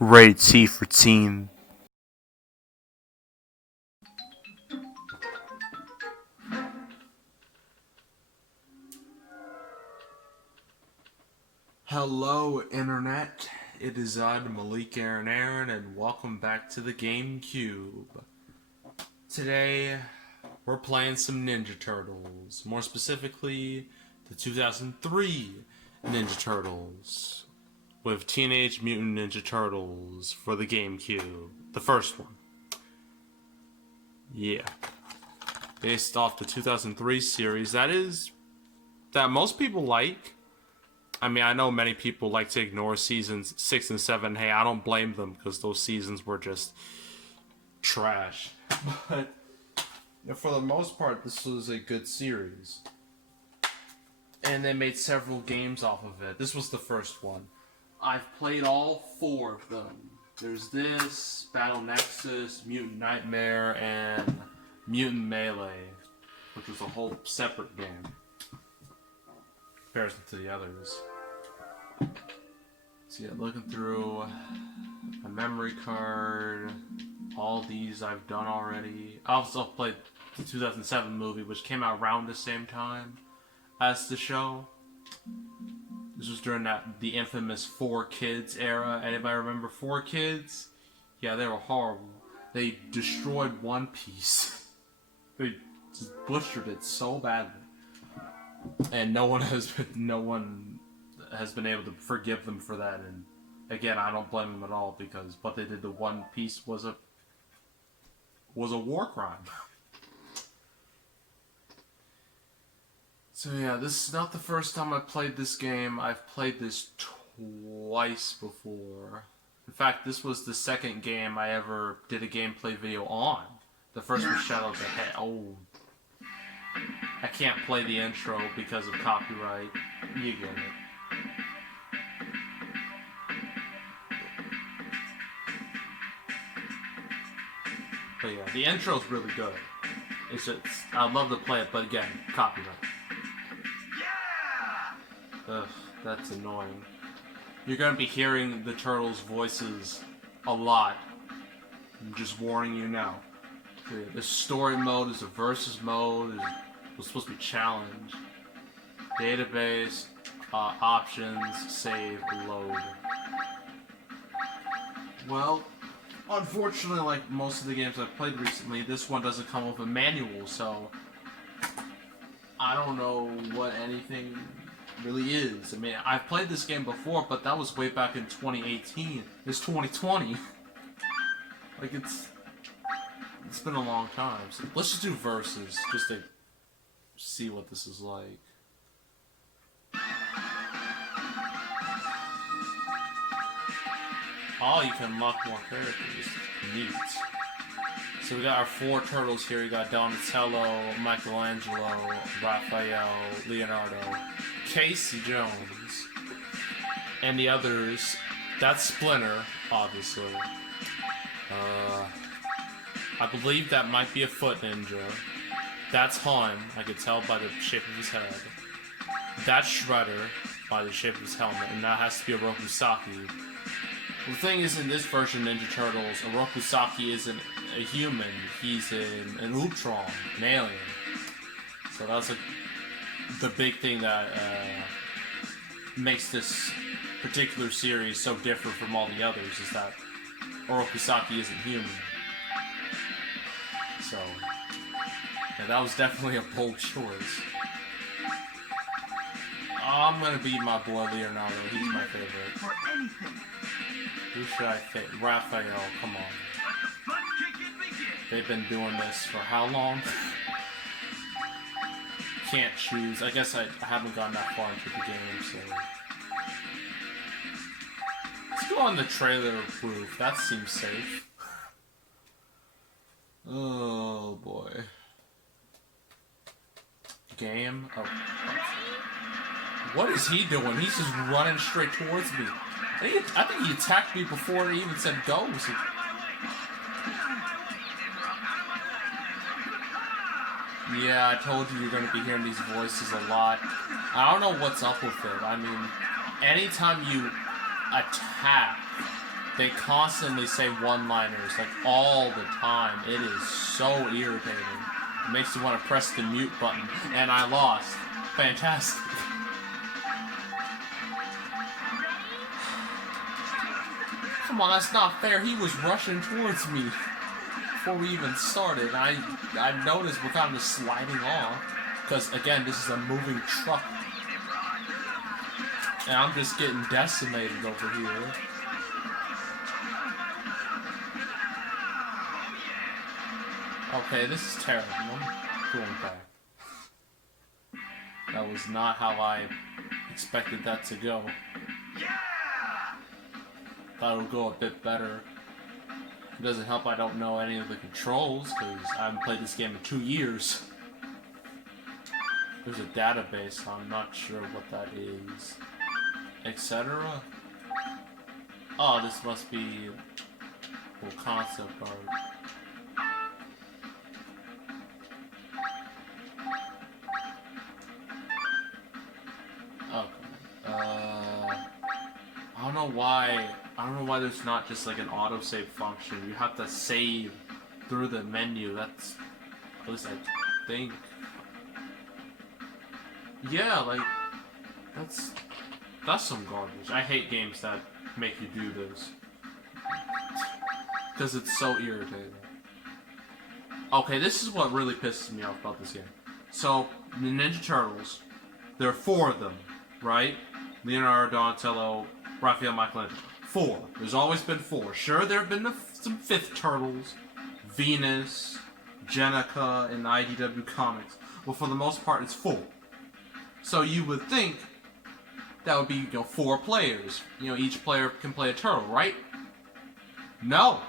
Rated C for teen. Hello, Internet. It is I, Malik Aaron, and welcome back to the GameCube. Today, we're playing some Ninja Turtles. More specifically, the 2003 Ninja Turtles. With Teenage Mutant Ninja Turtles for the GameCube. The first one. Yeah. Based off the 2003 series that most people like. I mean, I know many people like to ignore seasons 6 and 7. Hey, I don't blame them because those seasons were just trash. But for the most part, this was a good series. And they made several games off of it. This was the first one. I've played all 4 of them. There's this, Battle Nexus, Mutant Nightmare, and Mutant Melee, which was a whole separate game. Comparison to the others. So yeah, looking through a memory card. All these I've done already. I also played the 2007 movie, which came out around the same time as the show. This was during the infamous 4Kids era. Anybody remember 4Kids? Yeah, they were horrible. They destroyed One Piece. They just butchered it so badly. And no one has been able to forgive them for that. And again, I don't blame them at all because what they did to One Piece was a war crime. So yeah, this is not the first time I've played this game. I've played this twice before. In fact, this was the second game I ever did a gameplay video on. The first was Shadow of the Head. Oh. I can't play the intro because of copyright. You get it. But yeah, the intro's really good. It's just, I'd love to play it, but again, copyright. Ugh, that's annoying. You're gonna be hearing the Turtles' voices a lot. I'm just warning you now. So yeah, there's story mode, there's a versus mode, there's supposed to be challenge. Database, options, save, load. Well, unfortunately, like most of the games I've played recently, this one doesn't come with a manual, so I don't know what anything really is. I mean, I've played this game before, but that was way back in 2018. It's 2020. Like, it's been a long time. So let's just do versus, just to see what this is like. Oh, you can unlock more characters. Neat. So we got our 4 turtles here. We got Donatello, Michelangelo, Raphael, Leonardo, Casey Jones, and the others. That's Splinter, obviously. I believe that might be a Foot Ninja. That's Han, I could tell by the shape of his head. That's Shredder, by the shape of his helmet, and that has to be a Rokusaki. The thing is, in this version of Ninja Turtles, a Rokusaki isn't a human, he's an Ultron, an alien. So that's the big thing that makes this particular series so different from all the others, is that Rokusaki isn't human. So, yeah, that was definitely a bold choice. I'm gonna be my boy Leonardo, he's my favorite. For anything. Who should I fit? Raphael, come on. They've been doing this for how long? Can't choose. I guess I haven't gotten that far into the game, so... Let's go on the trailer roof. That seems safe. Oh, boy. Game? Oh. What is he doing? He's just running straight towards me. I think he attacked me before he even said go. So... Yeah, I told you you're going to be hearing these voices a lot. I don't know what's up with it. I mean, anytime you attack They constantly say one-liners, like, all the time. It is so irritating. It makes you want to press the mute button. And I lost. Fantastic. Come on, that's not fair. He was rushing towards me before we even started. I noticed we're kind of sliding off. Because, again, this is a moving truck. And I'm just getting decimated over here. Okay, this is terrible. I'm going back. That was not how I expected that to go. Thought it would go a bit better. It doesn't help I don't know any of the controls, because I haven't played this game in 2 years. There's a database, so I'm not sure what that is. Etc. Oh, this must be a concept art. I don't know why there's not just like an autosave function. You have to save through the menu. That's, at least I think. Yeah, like, that's some garbage. I hate games that make you do this. Because it's so irritating. Okay, this is what really pisses me off about this game. So, the Ninja Turtles, there are 4 of them, right? Leonardo, Donatello, Raphael, Michelangelo. 4. There's always been 4. Sure, there have been some 5th Turtles, Venus, Jenica, in IDW Comics. But for the most part, it's 4. So you would think that would be, 4 players. Each player can play a turtle, right? No.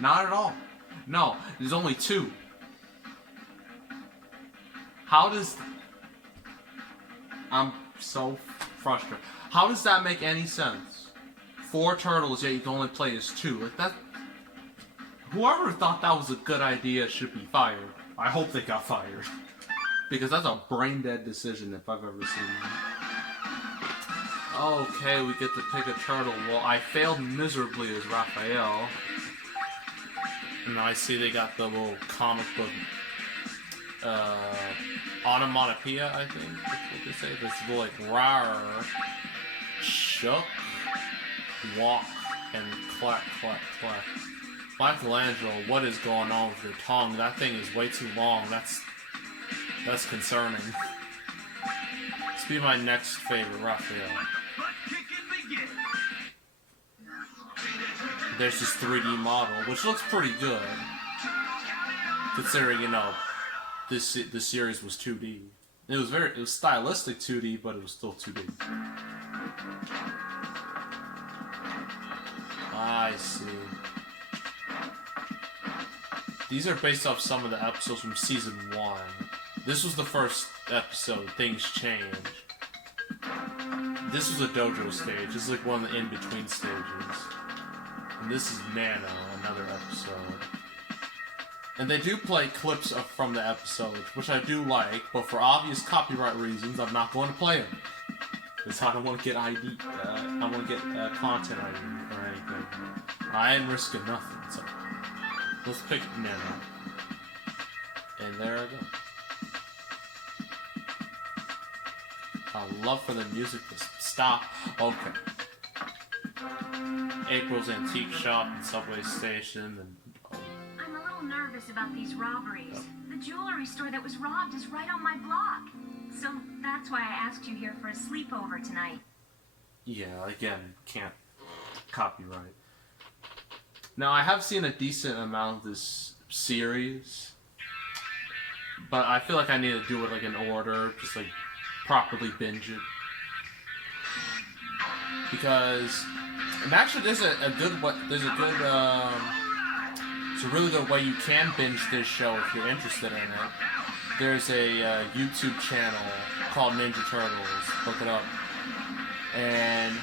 Not at all. No, there's only 2. How does... I'm so frustrated. How does that make any sense? 4 turtles, yet you can only play as 2. Like that... Whoever thought that was a good idea should be fired. I hope they got fired. Because that's a brain-dead decision if I've ever seen one. Okay, we get to pick a turtle. Well, I failed miserably as Raphael. And now I see they got the little comic book onomatopoeia, I think that's what they say. This little like rawr, shook, walk, and clack, clack, clack. Michelangelo, what is going on with your tongue? That thing is way too long. That's concerning. This will be my next favorite, Raphael. There's this 3D model, which looks pretty good, considering this series was 2D. It was stylistic 2D, but it was still 2D. I see. These are based off some of the episodes from Season 1. This was the first episode, Things Changed. This was a dojo stage. This is like one of the in-between stages. And this is Nano, another episode. And they do play clips from the episode, which I do like, but for obvious copyright reasons, I'm not going to play them. Because I don't want to get I want to get content ID or anything. I ain't risking nothing, so... Let's pick Nano. And there I go. I'd love for the music to stop. Okay. April's Antique Shop and Subway Station and... I'm a little nervous about these robberies. The jewelry store that was robbed is right on my block. So that's why I asked you here for a sleepover tonight. Yeah, again, can't copyright. Now, I have seen a decent amount of this series, but I feel like I need to do it like in order, just like properly binge it. Because, and actually there's a really good way you can binge this show if you're interested in it. There's a YouTube channel called Ninja Turtles, look it up, and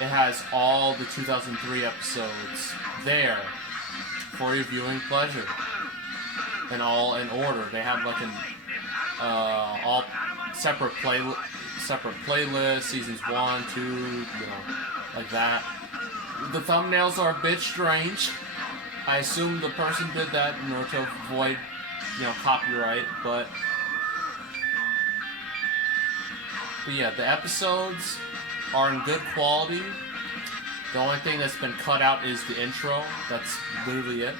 it has all the 2003 episodes there for your viewing pleasure, and all in order. They have like an all separate playlists, seasons 1, 2, like that. The thumbnails are a bit strange. I assume the person did that, you know, to avoid, you know, copyright, but yeah, the episodes are in good quality. The only thing that's been cut out is the intro. That's literally it.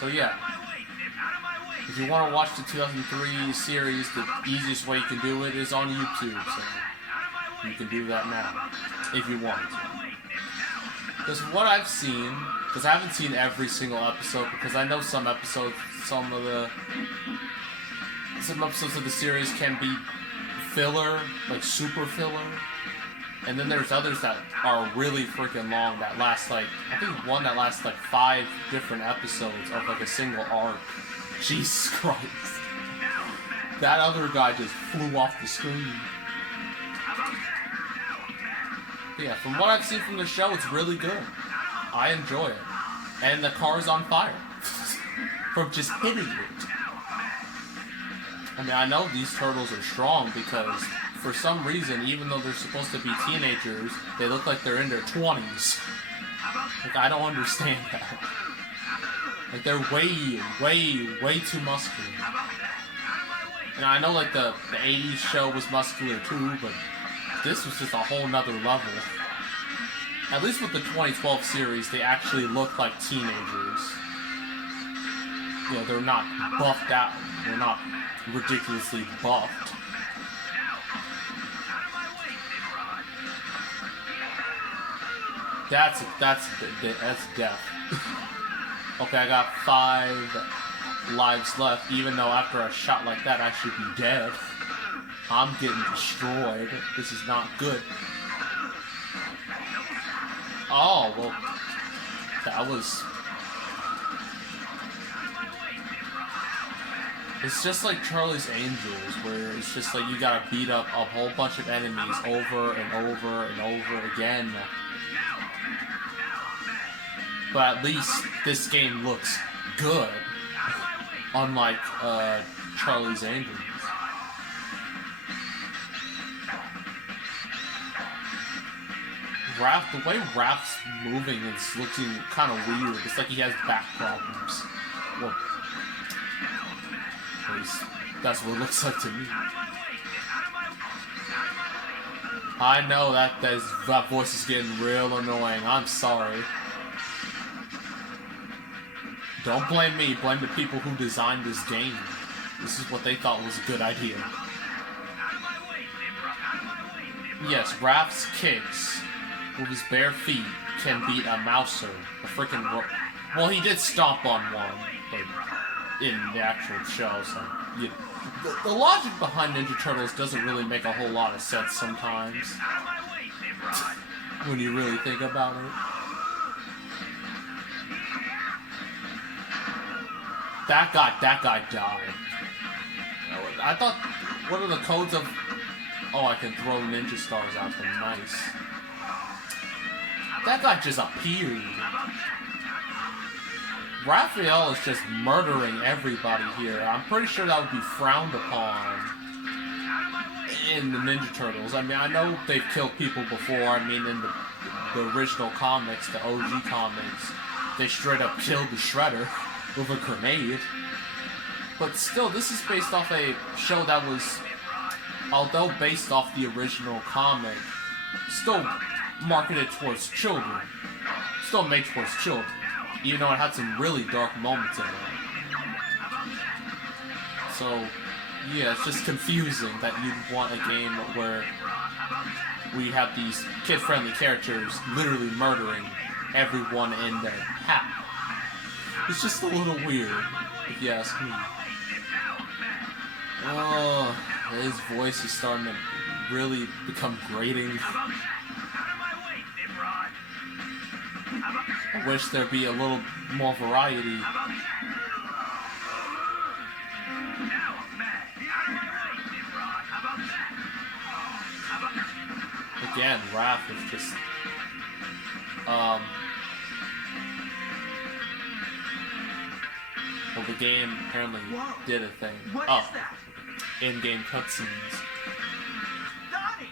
So yeah, if you want to watch the 2003 series, the easiest way you can do it is on YouTube. So you can do that now, if you want. Because what I've seen, because I haven't seen every single episode, because I know some episodes of the series can be filler, like super filler. And then there's others that are really freaking long that last like, I think one that lasts like 5 different episodes of like a single arc. Jesus Christ. That other guy just flew off the screen. But yeah, from what I've seen from the show, it's really good. I enjoy it. And the car's on fire. From just hitting it. I mean, I know these turtles are strong because for some reason, even though they're supposed to be teenagers, they look like they're in their 20s. Like, I don't understand that. Like, they're way too muscular. And I know, like, the 80s show was muscular too, but this was just a whole nother level. At least with the 2012 series, they actually look like teenagers. You know, they're not buffed out. They're not ridiculously buffed. That's death. Okay, I got 5 lives left, even though after a shot like that I should be dead. I'm getting destroyed. This is not good. Oh, well, that was... It's just like Charlie's Angels, where it's just like you gotta beat up a whole bunch of enemies over and over and over again. But at least this game looks good, unlike Charlie's Angels. Raph, the way Raph's moving is looking kind of weird. It's like he has back problems. Well, at least that's what it looks like to me. I know that voice is getting real annoying. I'm sorry. Don't blame me, blame the people who designed this game. This is what they thought was a good idea. Yes, Raph's kicks with his bare feet can beat a mouser. A freaking well, he did stomp on one, but in the actual show, so you know. The logic behind Ninja Turtles doesn't really make a whole lot of sense sometimes. When you really think about it. That guy died. I thought, what are the codes of... Oh, I can throw ninja stars at them. Nice. That guy just appeared. Raphael is just murdering everybody here. I'm pretty sure that would be frowned upon in the Ninja Turtles. I mean, I know they've killed people before. I mean, in the original comics, the OG comics, they straight up killed the Shredder with a grenade. But still, this is based off a show that was, although based off the original comic, still marketed towards children. Still made towards children. Even though it had some really dark moments in it. So, yeah, it's just confusing that you'd want a game where we have these kid-friendly characters literally murdering everyone in their path. It's just a little weird, if you ask me. Oh, his voice is starting to really become grating. I wish there'd be a little more variety. Again, Raph is just... Well, the game apparently did a thing. What is that? In-game cutscenes. Donnie!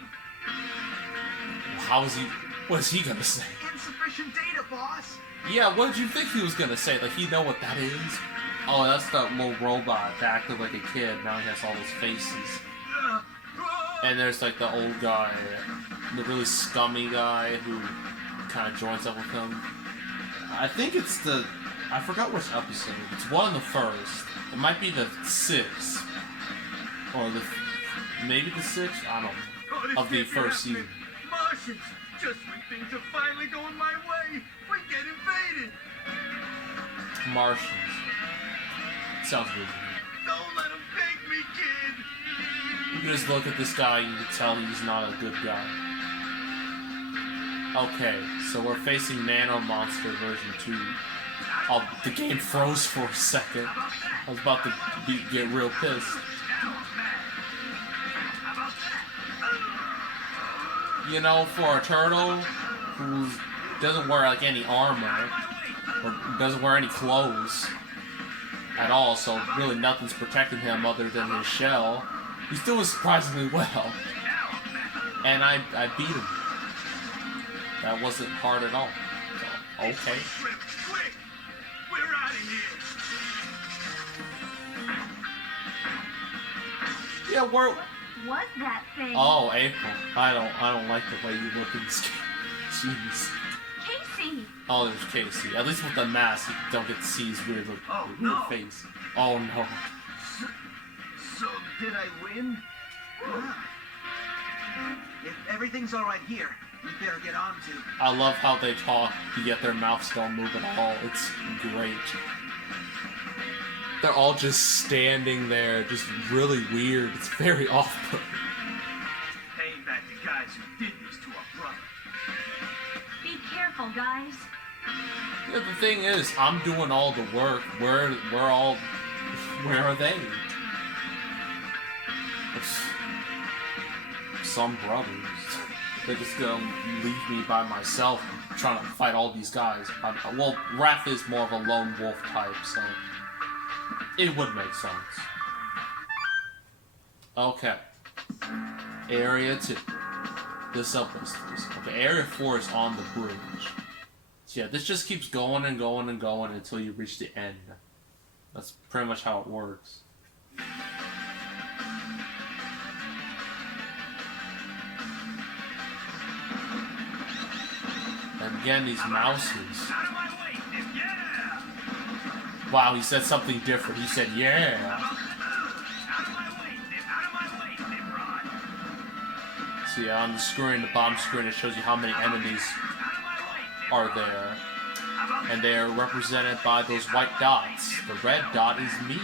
How is he... What is he gonna say? Insufficient data, boss. Yeah, what did you think he was gonna say? Like, he know what that is? Oh, that's the little robot that acted like a kid. Now he has all those faces. And there's like the old guy, the really scummy guy who kind of joins up with him. I think it's I forgot which episode. It's one of the first. It might be the 6th. Or maybe the 6th? I don't know. Of the first season. Martians! Just when things are finally going my way, we get invaded! Martians. Sounds good. Don't let them take me, kid! You can just look at this guy and you can tell he's not a good guy. Okay, so we're facing Nano Monster version 2. Oh, the game froze for a second. I was about to get real pissed. You know, for a turtle who doesn't wear like any armor or doesn't wear any clothes at all, so really nothing's protecting him other than his shell, he's doing surprisingly well. And I beat him. That wasn't hard at all. So, okay. Quick! We're out of here! Yeah, we're... What was that thing? Oh, April. I don't like the way you look in this game. Jeez. Casey! Oh, there's Casey. At least with the mask, you don't get to see his weird face. Oh no. So, did I win? If everything's alright here, we better get on to... I love how they talk, yet their mouths don't move at all. It's great. They're all just standing there, just really weird. It's very off-putting. Paying back the guys who did this to our brother. Be careful, guys. Yeah, the thing is, I'm doing all the work. Where are they? Some brothers. They're just gonna leave me by myself trying to fight all these guys. Well, Raph is more of a lone wolf type, so it would make sense. Okay. Area 2. The subway station. Okay, Area 4 is on the bridge. So yeah, this just keeps going and going and going until you reach the end. That's pretty much how it works. And again, these mouses. Wow, he said something different. He said, yeah. So yeah, on the screen, the bottom screen, it shows you how many enemies are there. And they are represented by those white dots. The red dot is me.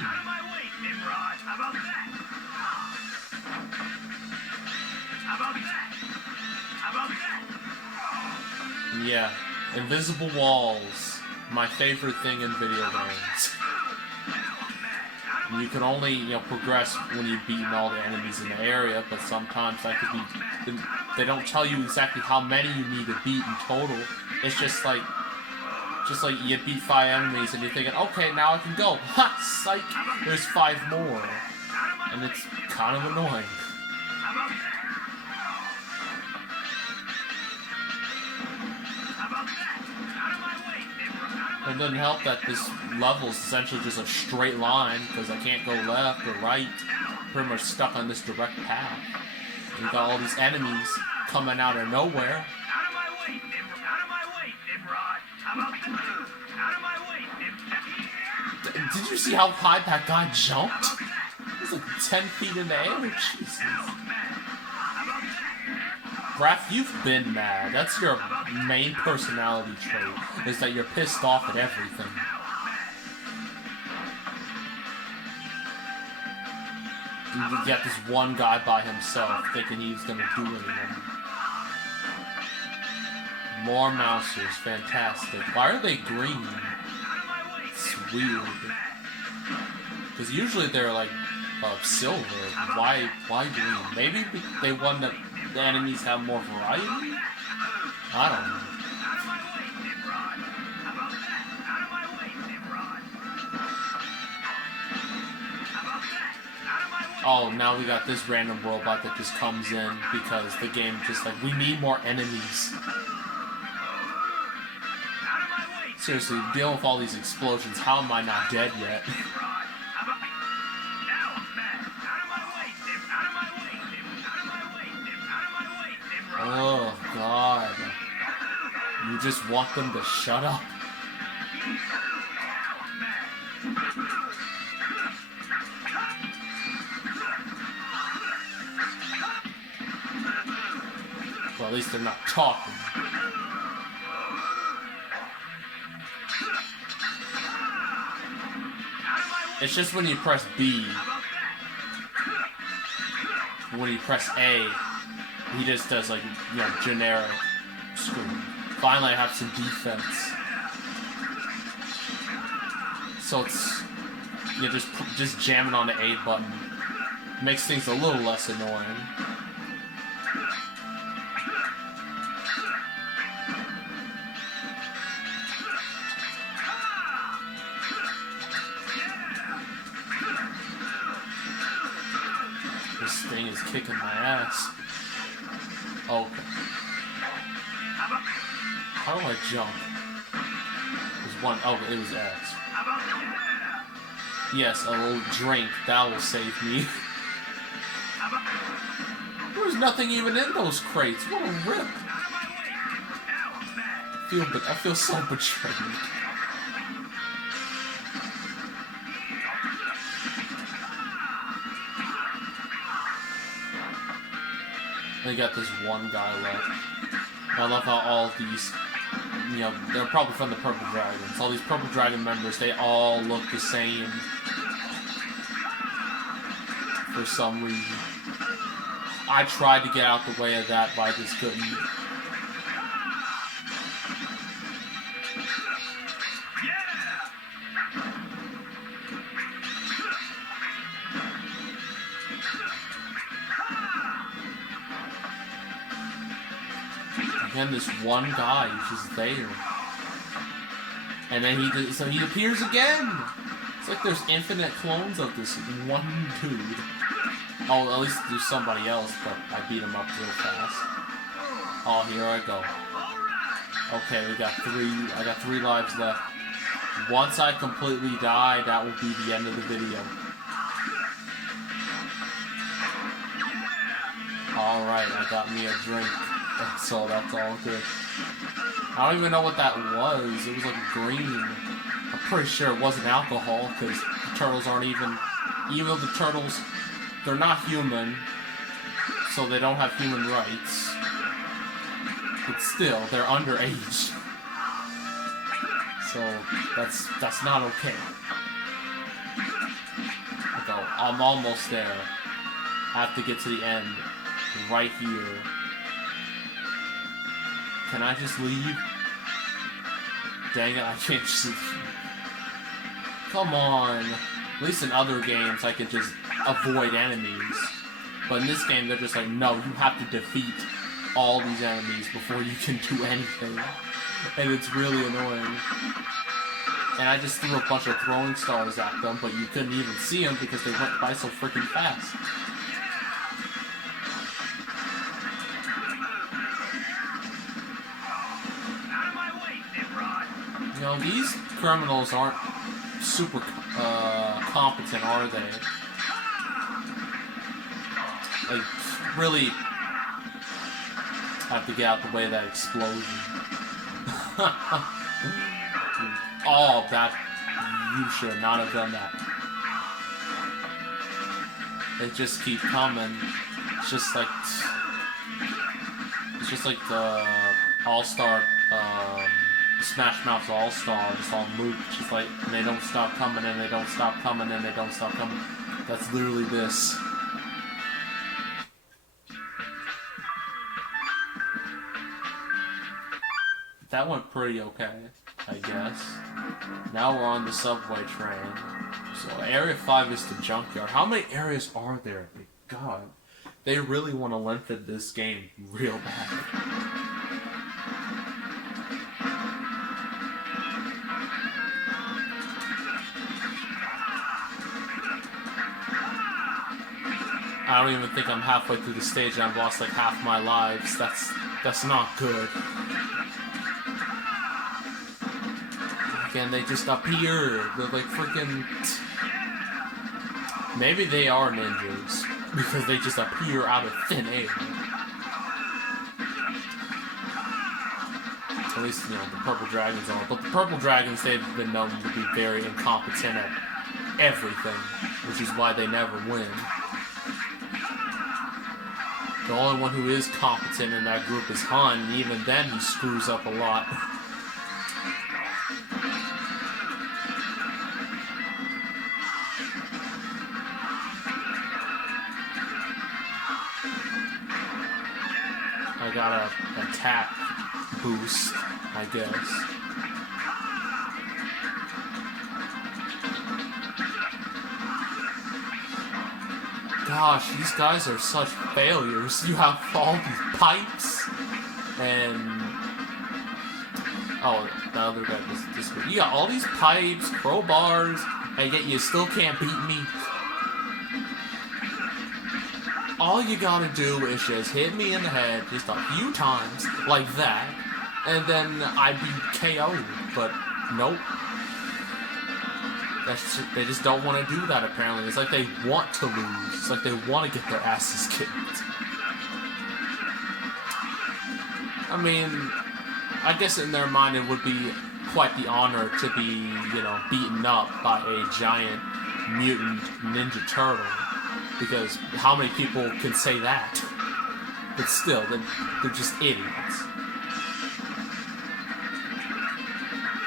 Yeah, invisible walls. My favorite thing in video games. You can only, progress when you've beaten all the enemies in the area, but sometimes that could be... They don't tell you exactly how many you need to beat in total. It's just like you beat 5 enemies and you're thinking, okay, now I can go. Ha! Psych! There's 5 more. And it's kind of annoying. It doesn't help that this level is essentially just a straight line, because I can't go left or right. I'm pretty much stuck on this direct path. You got all these enemies coming out of nowhere. Did you see how high that guy jumped? He was like 10 feet in the air. Jesus. Raph, you've been mad. That's your main personality trait, is that you're pissed off at everything. You get this one guy by himself thinking he's gonna do anything. More mousers, fantastic. Why are they green? It's weird. Because usually they're like silver. Why green? Maybe they want the enemies have more variety? I don't know. Oh, now we got this random robot that just comes in because the game just like, we need more enemies. Seriously, dealing with all these explosions, how am I not dead yet? Oh, God. You just want them to shut up. Well, at least they're not talking. It's just when you press B, when you press A, he just does like, you know, generic scream. Finally, I have some defense. So it's, you know, just jamming on the A button makes things a little less annoying. This thing is kicking my ass. Okay. How do I jump? There's one. Oh, it was X. Yes, a little drink. That will save me. There's nothing even in those crates. What a rip. I feel so betrayed. They got this one guy left. I love how all these, you know, they're probably from the Purple Dragons. All these Purple Dragon members, they all look the same. For some reason. I tried to get out the way of that, but I just couldn't. Again, this one guy is just there. And then he appears again! It's like there's infinite clones of this one dude. Oh, at least there's somebody else, but I beat him up real fast. Oh, here I go. Okay, I got 3 lives left. Once I completely die, that will be the end of the video. Alright, I got me a drink. So that's all good. I don't even know what that was. It was like green. I'm pretty sure it wasn't alcohol, because the turtles aren't even though the turtles, they're not human, so they don't have human rights. But still, they're underage. So that's not okay. So I'm almost there. I have to get to the end. Right here. Can I just leave? Dang it, I can't just leave. Come on. At least in other games I could just avoid enemies. But in this game they're just like, no, you have to defeat all these enemies before you can do anything. And it's really annoying. And I just threw a bunch of throwing stars at them, but you couldn't even see them because they went by so freaking fast. You know, these criminals aren't super competent, are they? Like, really have to get out the way of that explosion. Oh, that... You should not have done that. They just keep coming. It's just like... It's just like the All-Star... Smash Mouth's All-Star, just on loop, just like, and they don't stop coming, and they don't stop coming, and they don't stop coming. That's literally this. That went pretty okay, I guess. Now we're on the subway train. So Area 5 is the junkyard. How many areas are there? God, they really want to lengthen this game real bad. I don't even think I'm halfway through the stage and I've lost like half my lives. That's not good. and they just appear. They're like freaking... Maybe they are ninjas, because they just appear out of thin air. At least, you know, the purple dragons are. But the purple dragons, they've been known to be very incompetent at everything, which is why they never win. The only one who is competent in that group is Han, and even then he screws up a lot. I got a attack boost, I guess. Gosh, these guys are such failures. You have all these pipes, and... Oh, the other guy just... You got all these pipes, crowbars, and yet you still can't beat me. All you gotta do is just hit me in the head just a few times, like that, and then I'd be KO'd, but nope. They just don't want to do that, apparently. It's like they want to lose. It's like they want to get their asses kicked. I mean, I guess in their mind it would be quite the honor to be, you know, beaten up by a giant mutant Ninja Turtle. Because how many people can say that? But still, they're just idiots.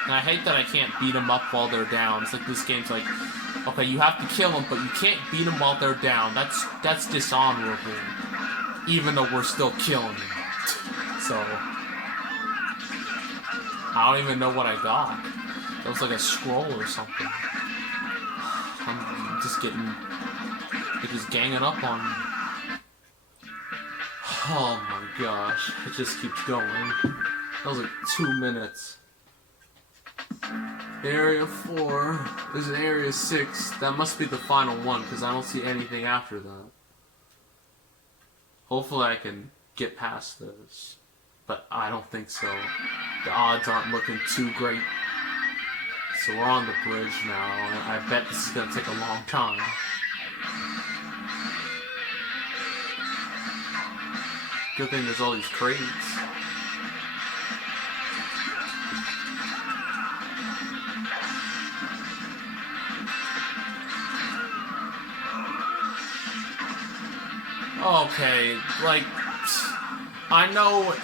And I hate that I can't beat them up while they're down. It's like this game's like, okay, you have to kill them, but you can't beat them while they're down. That's dishonorable. Even though we're still killing them. So... I don't even know what I got. That was like a scroll or something. I'm just getting... They're just ganging up on me. Oh my gosh. It just keeps going. That was like 2 minutes. Area 4. There's an Area 6. That must be the final one, because I don't see anything after that. Hopefully I can get past this. But I don't think so. The odds aren't looking too great. So we're on the bridge now, and I bet this is going to take a long time. Good thing there's all these crates. Okay, like, I know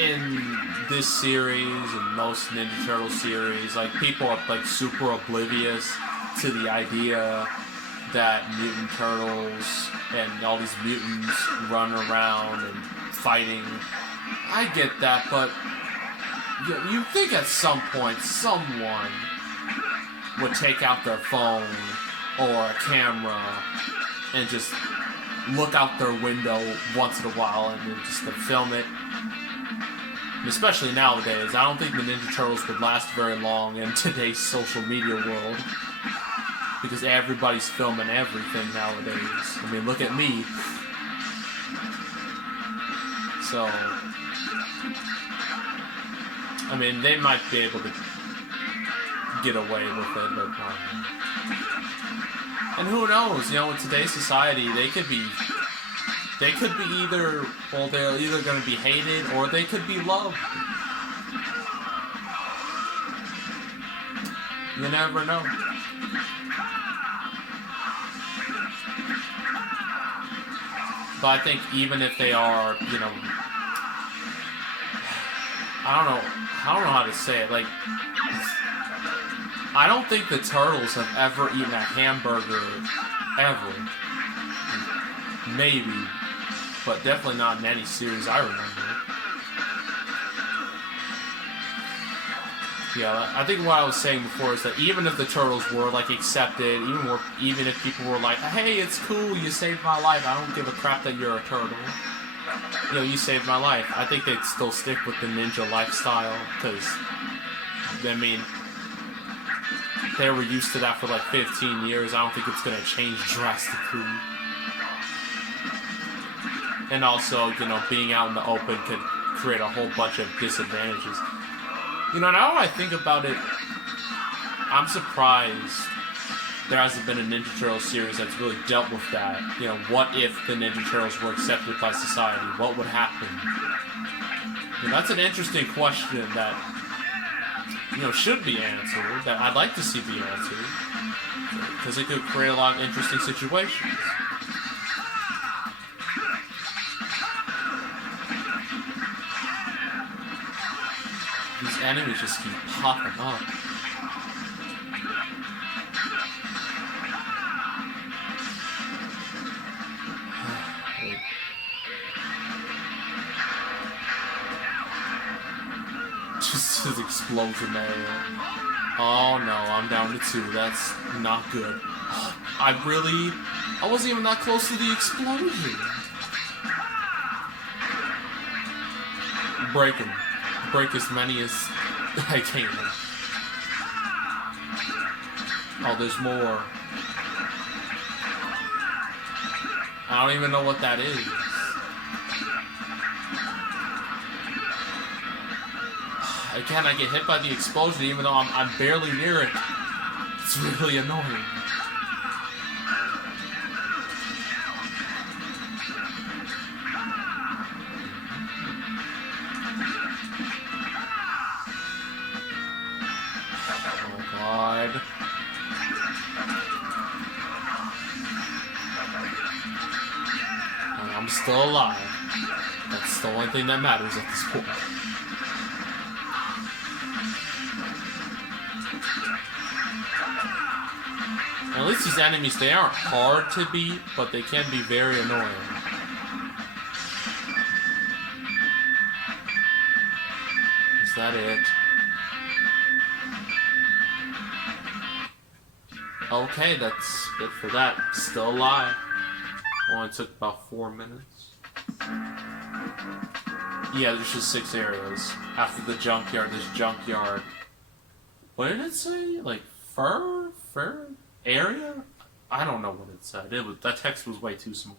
in this series and most Ninja Turtle series, like, people are, like, super oblivious to the idea that mutant turtles and all these mutants run around and fighting. I get that, but you think at some point someone would take out their phone or a camera and just look out their window once in a while and then just to film it. And especially nowadays, I don't think the Ninja Turtles would last very long in today's social media world. Because everybody's filming everything nowadays. I mean, look at me. So, I mean, they might be able to get away with it, but and who knows? You know, in today's society, they could be either, well, they're either going to be hated or they could be loved. You never know. But I think even if they are, you know, I don't know how to say it. Like, I don't think the Turtles have ever eaten a hamburger, ever. Maybe, but definitely not in any series I remember. Yeah, I think what I was saying before is that even if the Turtles were, like, accepted, even if people were like, hey, it's cool, you saved my life, I don't give a crap that you're a turtle. You know, you saved my life. I think they'd still stick with the ninja lifestyle, because, I mean, they were used to that for like 15 years. I don't think it's going to change drastically. And also, you know, being out in the open could create a whole bunch of disadvantages. You know, now I think about it, I'm surprised there hasn't been a Ninja Turtles series that's really dealt with that. You know, what if the Ninja Turtles were accepted by society? What would happen? You know, that's an interesting question that, you know, should be answered, that I'd like to see be answered, because it could create a lot of interesting situations. These enemies just keep popping up. Just his explosion area. Oh no, I'm down to 2. That's not good. I wasn't even that close to the explosion. Break him. Break as many as I can. Oh, there's more. I don't even know what that is. Again, I get hit by the explosion even though I'm barely near it. It's really annoying. Oh God. And I'm still alive. That's the only thing that matters at this point. At least these enemies, they aren't hard to beat, but they can be very annoying. Is that it? Okay, that's it for that. Still alive. Only took about 4 minutes. Yeah, there's just 6 areas. After the junkyard, there's junkyard. What did it say? Like, fur area? I don't know what it said. That text was way too small.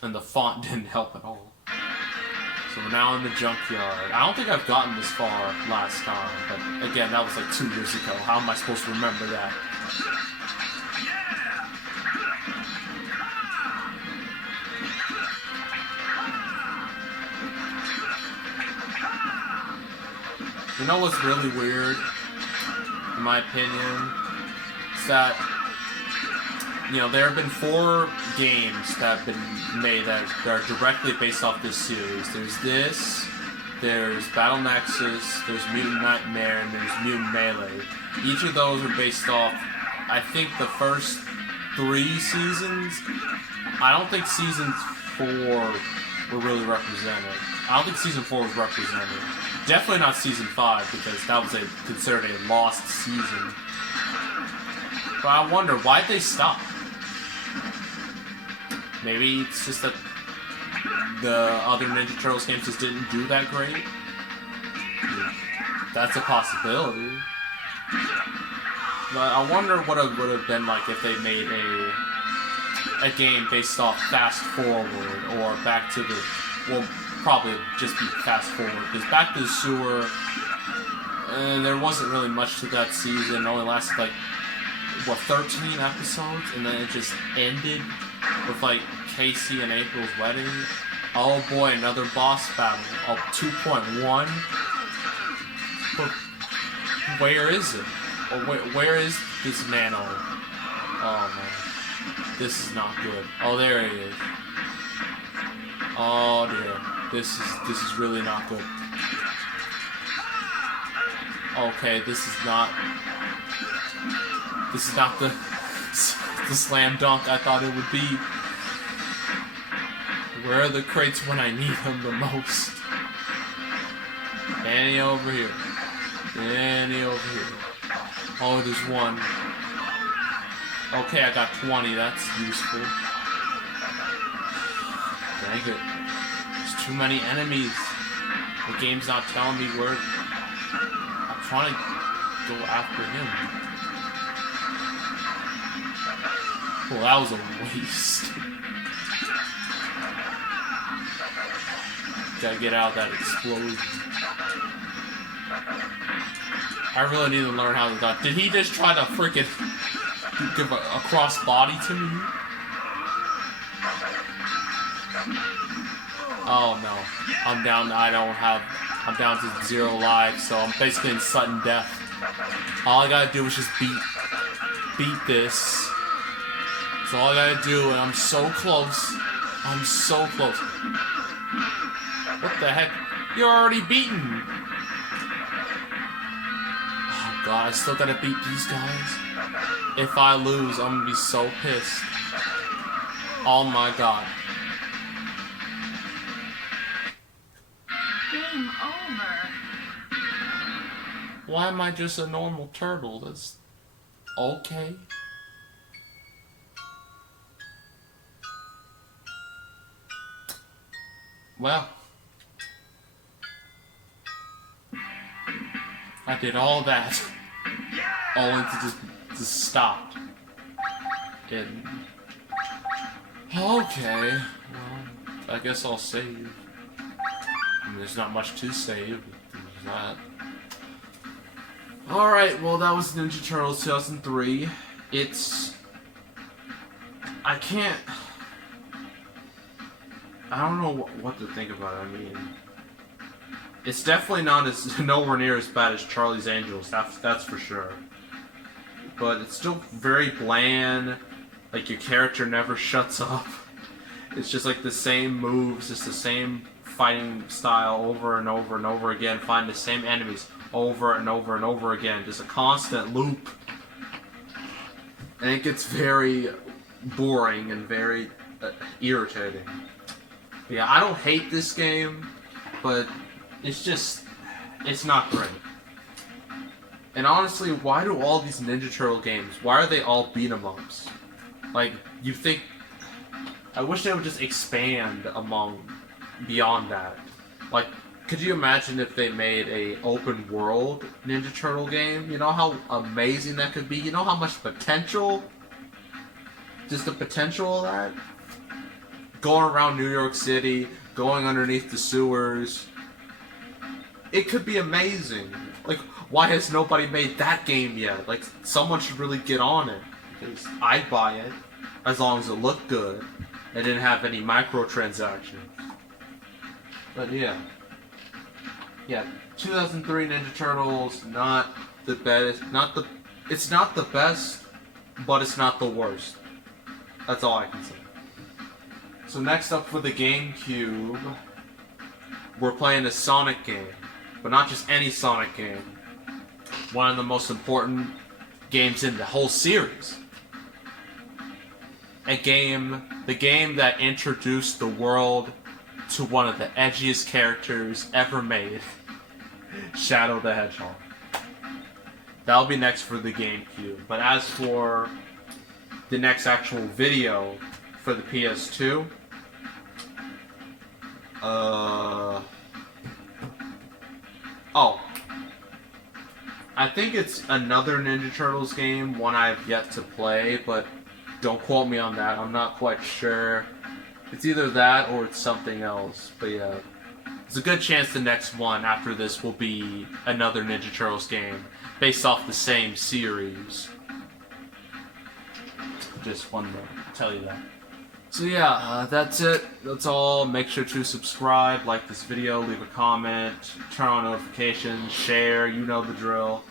And the font didn't help at all. So we're now in the junkyard. I don't think I've gotten this far last time, but again, that was like 2 years ago. How am I supposed to remember that? You know what's really weird, in my opinion, is that, you know, there have been 4 games that have been made that are directly based off this series. There's this, there's Battle Nexus, there's Mutant Nightmare, and there's Mutant Melee. Each of those are based off, I think, the first 3 seasons. I don't think season 4 were really represented. I don't think season 4 was represented. Definitely not season 5, because that was considered a lost season. But I wonder, why'd they stop? Maybe it's just that the other Ninja Turtles games just didn't do that great? That's a possibility. But I wonder what it would have been like if they made a game based off Fast Forward, or Back to the... Well, probably just be Fast Forward, because Back to the Sewer, there wasn't really much to that season. It only lasted like, what, 13 episodes? And then it just ended with like Casey and April's wedding. Oh boy, another boss battle. Oh, 2.1? But where is it? Or where is this Nano? Oh man. This is not good. Oh, there he is. Oh dear. This is really not good. Okay, this is not the slam dunk I thought it would be. Where are the crates when I need them the most? Any over here. Any over here. Oh, there's one. Okay, I got 20. That's useful. Dang it. There's too many enemies. The game's not telling me where... I'm trying to go after him. Well, that was a waste. Gotta get out of that explosion. I really need to learn how to dodge. Did he just try to freaking give a cross body to me? Oh no. I'm down. I'm down to 0 lives, so I'm basically in sudden death. All I gotta do is just beat this. That's all I gotta do, and I'm so close. I'm so close. What the heck? You're already beaten! Oh god, I still gotta beat these guys. If I lose, I'm gonna be so pissed. Oh my god. Game over. Why am I just a normal turtle? That's okay. Well, I did all that, only to just stop. And okay, well, I guess I'll save. I mean, there's not much to save. There's that. All right, well, that was Ninja Turtles 2003. I don't know what to think about it. I mean, it's definitely nowhere near as bad as Charlie's Angels. That's for sure. But it's still very bland. Like, your character never shuts up. It's just like the same moves, just the same fighting style over and over and over again. Find the same enemies over and over and over again. Just a constant loop. And it gets very boring and very irritating. Yeah, I don't hate this game, but it's not great. And honestly, why do all these Ninja Turtle games, why are they all beat-em-ups? Like, you think, I wish they would just expand beyond that. Like, could you imagine if they made a open world Ninja Turtle game? You know how amazing that could be? You know how much potential? Just the potential of that? Going around New York City, going underneath the sewers. It could be amazing. Like, why has nobody made that game yet? Like, someone should really get on it. Because I'd buy it, as long as it looked good, and didn't have any microtransactions. But yeah. Yeah, 2003 Ninja Turtles, not the best, it's not the best, but it's not the worst. That's all I can say. So next up for the GameCube, we're playing a Sonic game, but not just any Sonic game. One of the most important games in the whole series. The game that introduced the world to one of the edgiest characters ever made, Shadow the Hedgehog. That'll be next for the GameCube. But as for the next actual video for the PS2, I think it's another Ninja Turtles game, one I've yet to play, but don't quote me on that, I'm not quite sure. It's either that or it's something else, but yeah. There's a good chance the next one after this will be another Ninja Turtles game, based off the same series. Just wanted to tell you that. So yeah, that's it. That's all. Make sure to subscribe, like this video, leave a comment, turn on notifications, share, you know the drill.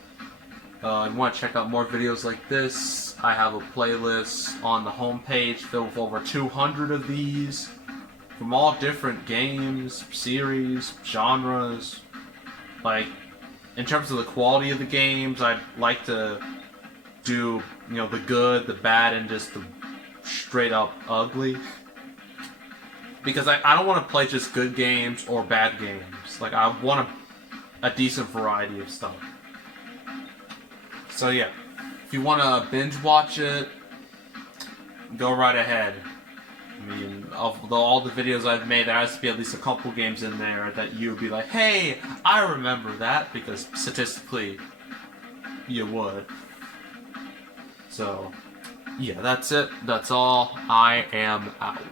If you want to check out more videos like this, I have a playlist on the homepage filled with over 200 of these from all different games, series, genres. Like, in terms of the quality of the games, I'd like to do, you know, the good, the bad, and just the straight up ugly. Because I don't want to play just good games or bad games. Like, I want a decent variety of stuff. So yeah, if you want to binge watch it, go right ahead. I mean, of all the videos I've made, there has to be at least a couple games in there that you would be like, hey, I remember that, because statistically, you would. So, yeah, that's it. That's all. I am out.